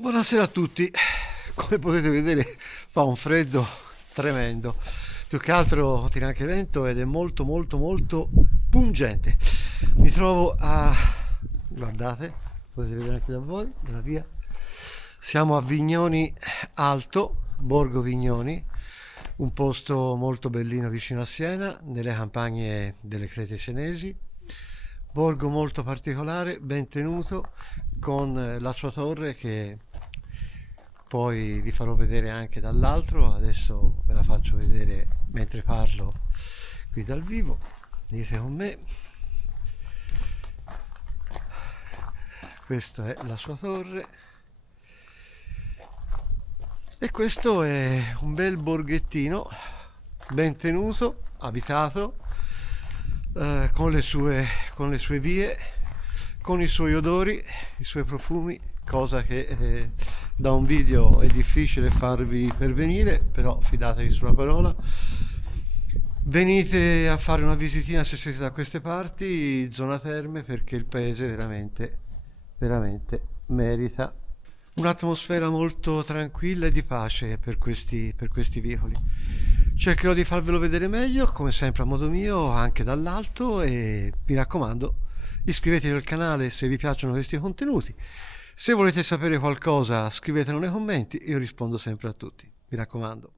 Buonasera a tutti. Come potete vedere fa un freddo tremendo, più che altro tira anche vento ed è molto pungente. Mi trovo a, guardate, potete vedere anche da voi, dalla via. Siamo a Vignoni Alto, borgo Vignoni, un posto molto bellino vicino a Siena, nelle campagne delle Crete Senesi. Borgo molto particolare, ben tenuto, con la sua torre che poi vi farò vedere anche dall'altro. Adesso ve la faccio vedere mentre parlo qui dal vivo. Venite con me. Questa è la sua torre e questo è un bel borghettino ben tenuto, abitato, con le sue vie, con i suoi odori, i suoi profumi, cosa che da un video è difficile farvi pervenire, però fidatevi sulla parola. Venite a fare una visitina se siete da queste parti, zona terme, perché il paese veramente merita un'atmosfera molto tranquilla e di pace per questi vicoli. Cercherò di farvelo vedere meglio, come sempre a modo mio, anche dall'alto, e mi raccomando, iscrivetevi al canale se vi piacciono questi contenuti. Se volete sapere qualcosa, scrivetelo nei commenti, io rispondo sempre a tutti. Mi raccomando.